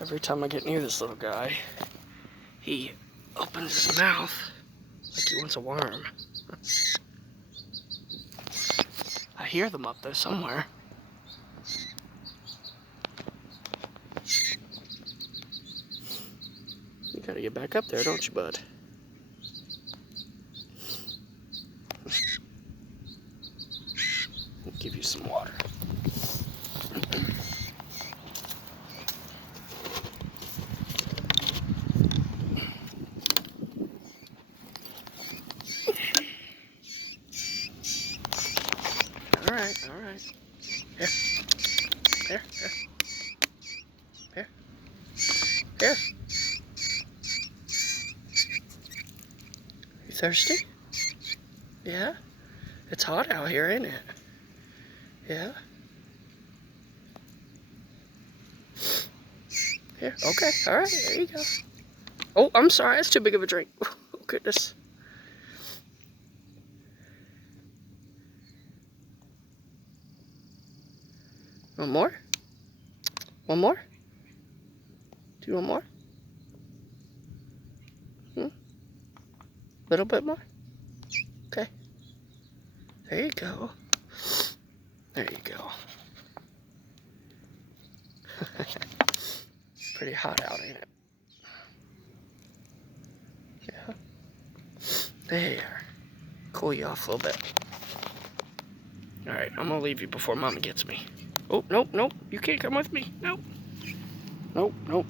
Every time I get near this little guy, he opens his mouth like he wants a worm. I hear them up there somewhere. You gotta get back up there, don't you, bud? I'll give you some water. All right, all right. Here. Here, here. Here. Here. You thirsty? Yeah? It's hot out here, ain't it? Yeah? Here, okay, all right, there you go. Oh, I'm sorry, that's too big of a drink. Oh, goodness. One more? One more? Do you want more? Little bit more? Okay. There you go. There you go. Pretty hot out, ain't it? Yeah. There. Cool you off a little bit. Alright, I'm gonna leave you before Mama gets me. Oh, nope, nope. You can't come with me. Nope. Nope, nope.